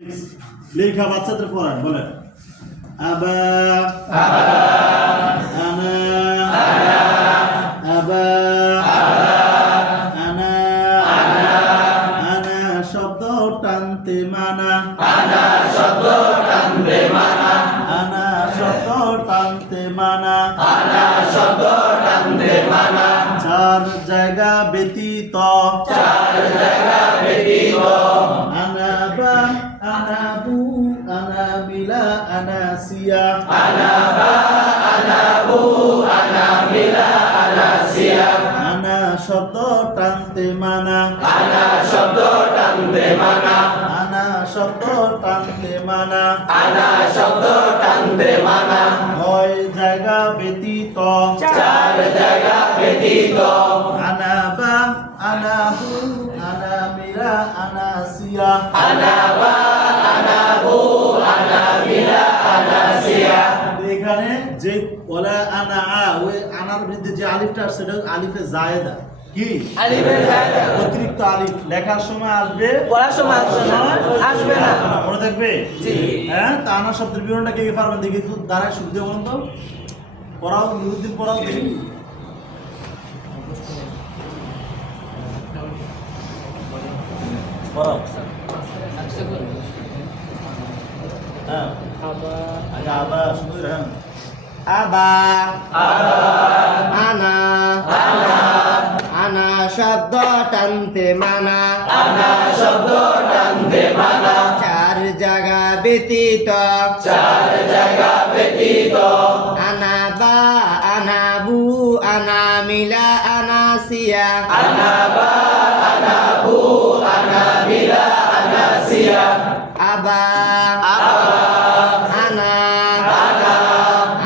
লেখা বাচ্চাদের পড়ান বলেন আবা আনা আবা আনা আনা শব্দ টানতে মানা আনা শব্দ টানতে মানা আনা শব্দ টানতে মানা আনা শব্দ টানতে মানা চার জায়গা ব্যতীত চার জায়গা ব্যতীত আনা বা আনা বু আনা মিলা আনা সিয়া আনা বা আনা বু আনা মিলা আনা সিয়া আনা শব্দ টানতে মানা আনা শব্দ টানতে মানা আনা শব্দ টানতে মানা আনা শব্দ টানতে মানা ছয় জায়গা ব্যতীত চার জায়গা ব্যতীত আনা বা আনা বু আনা মিলা আনা সিয়া আনা বা আনা বু আনা মিলা আনা সিয়া এখানে যে বলা আনা ওই আনার বিরুদ্ধে যে আলিফটা আছে সেটা আলিফে জায়েদা কি আলিফের জায়গা অতিরিক্ত আলিফ লেখার সময় আসবে পড়ার সময় আসবে না মনে থাকবে জি হ্যাঁ তা আনা শব্দের বিবরণটা কে পারবেন দেখি একটু দাঁড়ায় শুনতে বলুন তো পড়াও নিরুদ্দিন পড়াও দেখি পড়াও হ্যাঁ আগে আবা শুনুন হ্যাঁ আবা আনা আনা শব্দ টানতে মানা আনা শব্দ টানতে মানা চার জায়গা ব্যতীত চার জায়গা ব্যতীত আনা বা আনা বু আনা মিলা আনা সিয়া আনা বা আনা বু আনা মিলা আনা সিয়া আবা আনা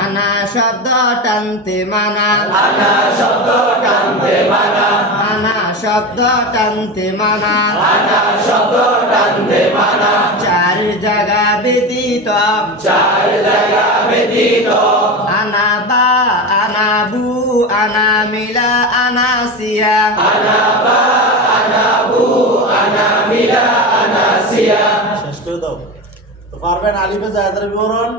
আনা শব্দ টানতে মানা আনা শব্দ টানতে মানা আনা শব্দ টানতে মানা আনা শব্দ টানতে মানা চার জায়গা ব্যতীত চার জায়গা ব্যতীত আনা বা আনা বু আনা মিলা আনা সিয়া আনা বা আনা বু আনা মিলা আনা সিয়া শেষ করে দাও তো পারবেন আলিফে জায়েদার বিবরণ